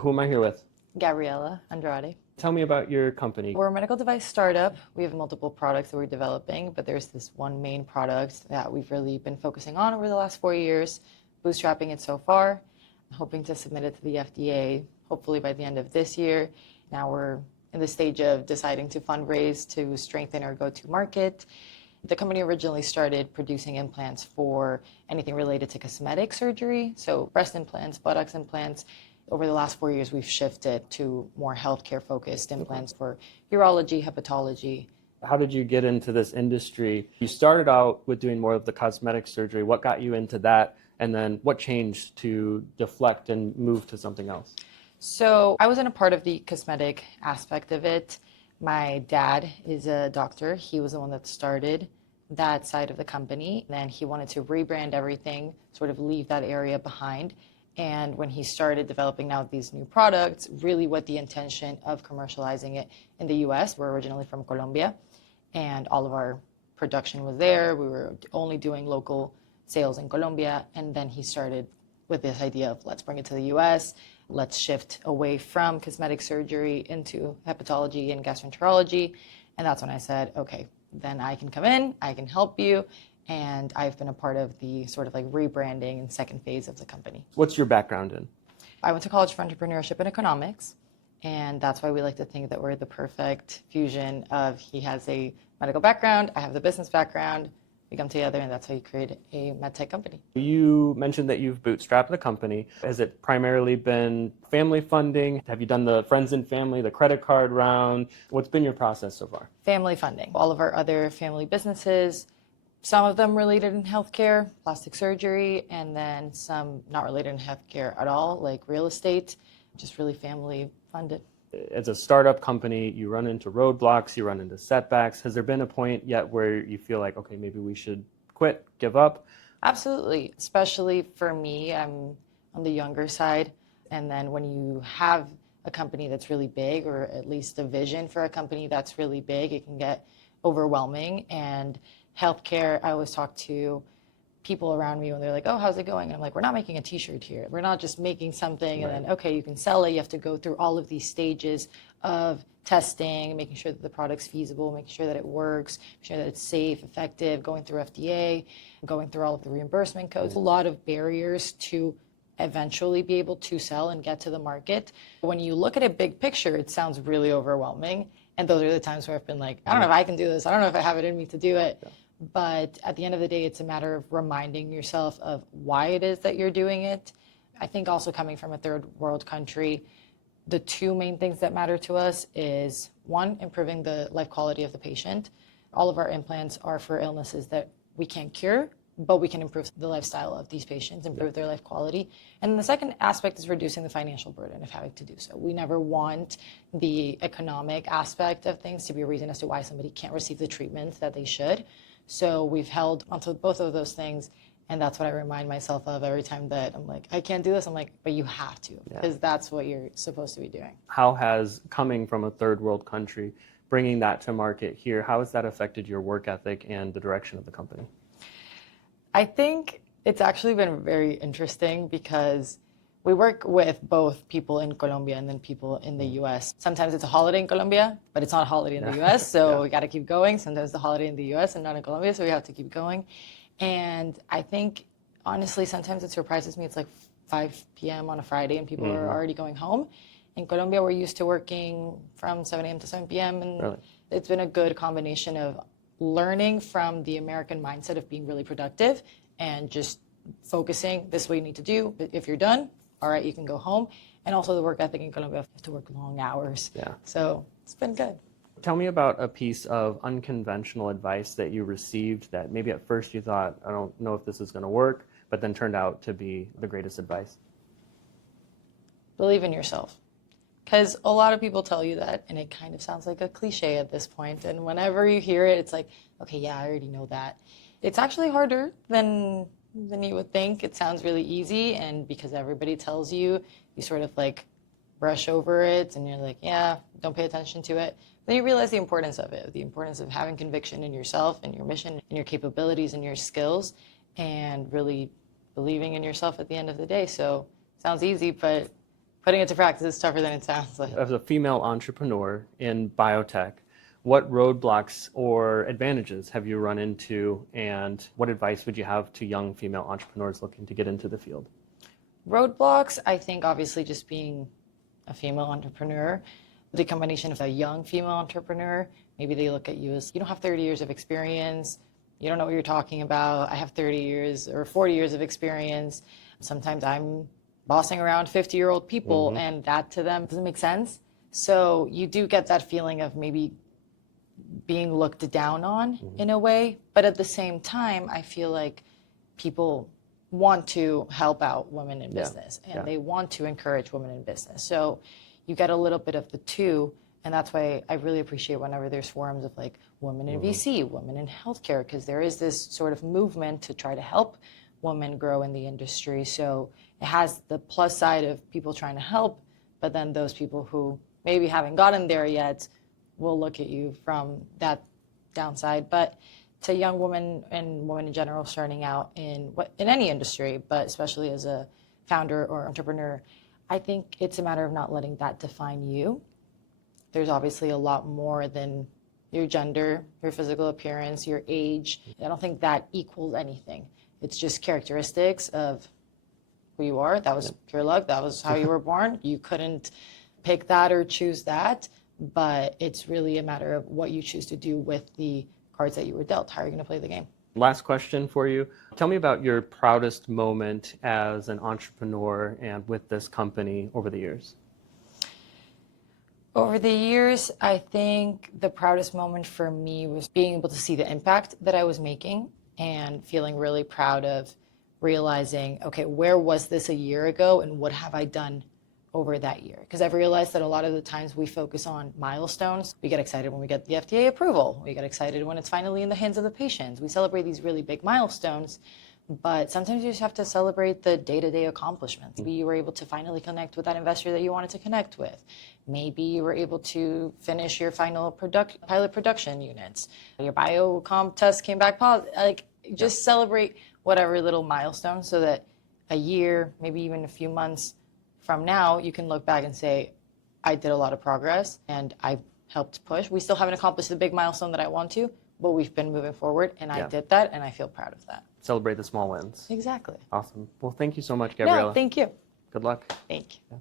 Who am I here with? Gabriela Andrade. Tell me about your company. We're a medical device startup. We have multiple products that we're developing, but there's this one main product that we've really been focusing on over the last 4 years, bootstrapping it so far, hoping to submit it to the FDA, hopefully by the end of this year. Now we're in the stage of deciding to fundraise to strengthen our go-to market. The company originally started producing implants for anything related to cosmetic surgery, so breast implants, buttocks implants. Over the last 4 years, we've shifted to more healthcare-focused implants for urology, hepatology. How did you get into this industry? You started out with doing more of the cosmetic surgery. What got you into that? And then what changed to deflect and move to something else? So I wasn't a part of the cosmetic aspect of it. My dad is a doctor. He was the one that started that side of the company. Then he wanted to rebrand everything, sort of leave that area behind. And when he started developing now these new products, really with the intention of commercializing it in the US, we're originally from Colombia, and all of our production was there. We were only doing local sales in Colombia. And then he started with this idea of let's bring it to the US, let's shift away from cosmetic surgery into hepatology and gastroenterology. And that's when I said, okay, then I can come in, I can help you. And I've been a part of the sort of like rebranding and second phase of the company. What's your background in? I went to college for entrepreneurship and economics. And that's why we like to think that we're the perfect fusion of he has a medical background, I have the business background. We come together, and that's how you create a MedTech company. You mentioned that you've bootstrapped the company. Has it primarily been family funding? Have you done the friends and family, the credit card round? What's been your process so far? Family funding. All of our other family businesses, some of them related in healthcare, plastic surgery, and then some not related in healthcare at all, like real estate, just really family funded. As a startup company, you run into roadblocks, you run into setbacks. Has there been a point yet where you feel like, okay, maybe we should quit, give up? Absolutely. Especially for me, I'm on the younger side. And then when you have a company that's really big, or at least a vision for a company that's really big, it can get overwhelming. And healthcare, I always talk to people around me when they're like, oh, how's it going? And I'm like, we're not making a t-shirt here. We're not just making something and then, okay, you can sell it. You have to go through all of these stages of testing, making sure that the product's feasible, making sure that it works, making sure that it's safe, effective, going through FDA, going through all of the reimbursement codes. A lot of barriers to eventually be able to sell and get to the market. When you look at a big picture, it sounds really overwhelming. And those are the times where I've been like, I don't know if I can do this. I don't know if I have it in me to do it. But at the end of the day, it's a matter of reminding yourself of why it is that you're doing it. I think also coming from a third world country, the two main things that matter to us is, one, improving the life quality of the patient. All of our implants are for illnesses that we can't cure, but we can improve the lifestyle of these patients, improve their life quality. And the second aspect is reducing the financial burden of having to do so. We never want the economic aspect of things to be a reason as to why somebody can't receive the treatments that they should. So we've held onto both of those things, and that's what I remind myself of every time that I'm like, I can't do this. I'm like, but you have to, because that's what you're supposed to be doing. How has coming from a third world country, bringing that to market here, how has that affected your work ethic and the direction of the company? I think it's actually been very interesting because we work with both people in Colombia and then people in the US. Sometimes it's a holiday in Colombia, but it's not a holiday in the US, so we got to keep going. Sometimes it's a holiday in the US and not in Colombia, so we have to keep going. And I think, honestly, sometimes it surprises me. It's like 5 p.m. on a Friday and people are already going home. In Colombia, we're used to working from 7 a.m. to 7 p.m. And it's been a good combination of learning from the American mindset of being really productive and just focusing, this is what you need to do. If you're done, all right, you can go home. And also the work ethic in Colombia, you have to work long hours. So it's been good. Tell me about a piece of unconventional advice that you received that maybe at first you thought, I don't know if this is going to work, but then turned out to be the greatest advice. Believe in yourself. Because a lot of people tell you that, and it kind of sounds like a cliche at this point. And whenever you hear it, it's like, okay, yeah, I already know that. It's actually harder than you would think. It sounds really easy, and because everybody tells you, you sort of like brush over it, and you're like, yeah, don't pay attention to it. Then you realize the importance of it, the importance of having conviction in yourself and your mission and your capabilities and your skills, and really believing in yourself at the end of the day. So it sounds easy, but putting it to practice is tougher than it sounds like. As a female entrepreneur in biotech, what roadblocks or advantages have you run into, and what advice would you have to young female entrepreneurs looking to get into the field? Roadblocks, I think obviously just being a female entrepreneur, the combination of a young female entrepreneur, maybe they look at you as, you don't have 30 years of experience, you don't know what you're talking about, I have 30 years or 40 years of experience. Sometimes I'm bossing around 50-year-old people and that to them doesn't make sense. So you do get that feeling of maybe being looked down on in a way, but at the same time, I feel like people want to help out women in business and they want to encourage women in business. So you get a little bit of the two, and that's why I really appreciate whenever there's forums of like women in VC, women in healthcare, because there is this sort of movement to try to help women grow in the industry. So it has the plus side of people trying to help, but then those people who maybe haven't gotten there yet will look at you from that downside. But to young women and women in general starting out in any industry, but especially as a founder or entrepreneur, I think it's a matter of not letting that define you. There's obviously a lot more than your gender, your physical appearance, your age. I don't think that equals anything. It's just characteristics of who you are. That was pure luck. That was how you were born. You couldn't pick that or choose that, but it's really a matter of what you choose to do with the cards that you were dealt. How are you going to play the game? Last question for you. Tell me about your proudest moment as an entrepreneur and with this company over the years. Over the years, I think the proudest moment for me was being able to see the impact that I was making and feeling really proud of realizing, okay, where was this a year ago and what have I done over that year? Because I've realized that a lot of the times we focus on milestones. We get excited when we get the FDA approval. We get excited when it's finally in the hands of the patients. We celebrate these really big milestones, but sometimes you just have to celebrate the day-to-day accomplishments. Maybe you were able to finally connect with that investor that you wanted to connect with. Maybe you were able to finish your final pilot production units. Your biocomp test came back positive. Like, just celebrate whatever little milestone so that a year, maybe even a few months from now, you can look back and say, I did a lot of progress and I helped push. We still haven't accomplished the big milestone that I want to, but we've been moving forward and I did that and I feel proud of that. Celebrate the small wins. Exactly. Awesome. Well, thank you so much, Gabriela. No, thank you. Good luck. Thank you. Yeah.